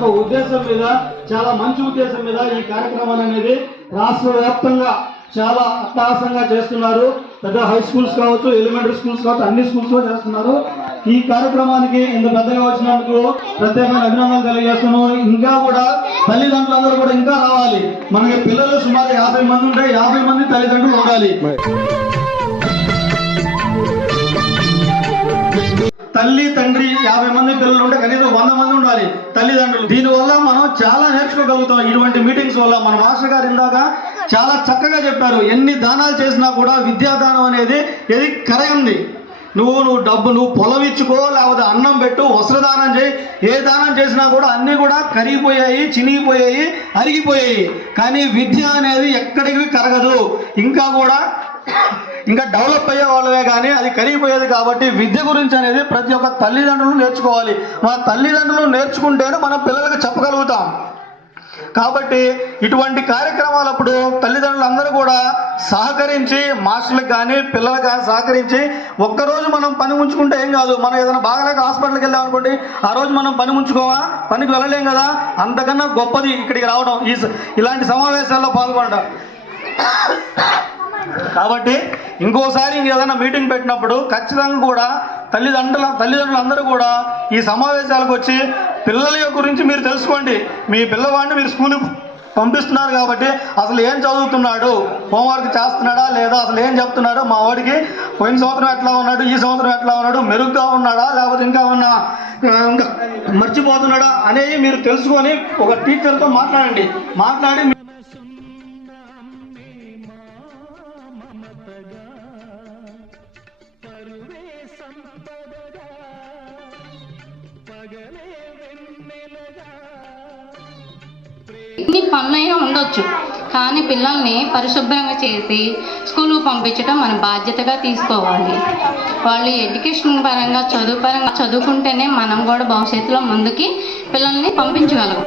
ఒక ఉద్దేశం మీద, చాలా మంచి ఉద్దేశం మీద ఈ కార్యక్రమాన్ని అనేది రాష్ట్ర వ్యాప్తంగా చాలా అట్టహాసంగా చేస్తున్నారు. పెద్ద హై స్కూల్స్ కావచ్చు, ఎలిమెంటరీ స్కూల్స్ కావచ్చు, అన్ని స్కూల్స్ లో చేస్తున్నారు. ఈ కార్యక్రమానికి ఇంత పెద్దగా వచ్చినందుకు ప్రత్యేకమైన అభినందనలు తెలియజేస్తున్నాను. ఇంకా కూడా తల్లిదండ్రులందరూ కూడా ఇంకా రావాలి. మనకి పిల్లలు సుమారు 50 మంది ఉంటే 50 మంది తల్లిదండ్రులు ఉండాలి. తల్లి తండ్రి 50 మంది పిల్లలు ఉంటే కనీసం 100 మంది ఉండాలి తల్లిదండ్రులు. దీనివల్ల మనం చాలా నేర్చుకోగలుగుతాం. ఇటువంటి మీటింగ్స్ వల్ల మన మాస్టర్ గారు ఇందాక చాలా చక్కగా చెప్పారు. ఎన్ని దానాలు చేసినా కూడా విద్యాదానం అనేది ఏది కరగంది. నువ్వు డబ్బు, నువ్వు పొలం ఇచ్చుకో, లేకపోతే అన్నం పెట్టు, వస్త్రదానం చేయి, ఏ దానం చేసినా కూడా అన్నీ కూడా కరిగిపోయాయి, చినిగిపోయాయి, అరిగిపోయాయి. కానీ విద్య అనేది ఎక్కడికి కరగదు. ఇంకా డెవలప్ అయ్యే వాళ్ళవే కానీ అది కరిగిపోయేది. కాబట్టి విద్య గురించి అనేది ప్రతి ఒక్క తల్లిదండ్రులు నేర్చుకోవాలి. మన తల్లిదండ్రులు నేర్చుకుంటేనే మనం పిల్లలకు చెప్పగలుగుతాం. కాబట్టి ఇటువంటి కార్యక్రమాలప్పుడు తల్లిదండ్రులు అందరూ కూడా సహకరించి, మాస్టర్లకు కానీ పిల్లలకు కానీ సహకరించి, ఒక్కరోజు మనం పని ఉంచుకుంటే ఏం కాదు. మనం ఏదైనా బాగాలేక హాస్పిటల్కి వెళ్ళాం అనుకోండి, ఆ రోజు మనం పని ఉంచుకోవా, పనికి వెళ్ళలేం కదా. అంతకన్నా గొప్పది ఇక్కడికి రావడం, ఇలాంటి సమావేశాల్లో పాల్గొనడం. కాబట్టి ఇంకోసారి ఏదైనా మీటింగ్ పెట్టినప్పుడు ఖచ్చితంగా కూడా తల్లిదండ్రులందరూ కూడా ఈ సమావేశాలకు వచ్చి పిల్లల గురించి మీరు తెలుసుకోండి. మీ పిల్లవాడిని మీరు స్కూల్కి పంపిస్తున్నారు కాబట్టి అసలు ఏం చదువుతున్నాడు, హోంవర్క్ చేస్తున్నాడా లేదా, అసలు ఏం చెప్తున్నాడు, మా వాడికి పోయిన సంవత్సరం ఎట్లా ఉన్నాడు, ఈ సంవత్సరం ఎట్లా ఉన్నాడు, మెరుగ్గా ఉన్నాడా లేకపోతే ఇంకా మర్చిపోతున్నాడా అనేది మీరు తెలుసుకొని ఒక టీచర్తో మాట్లాడి ఎన్ని పనులైనా ఉండొచ్చు, కానీ పిల్లల్ని పరిశుభ్రంగా చేసి స్కూల్కి పంపించడం మన బాధ్యతగా తీసుకోవాలి. వాళ్ళు ఎడ్యుకేషన్ పరంగా, చదువుకుంటేనే మనం కూడా భవిష్యత్తులో ముందుకి పిల్లల్ని పంపించగలం.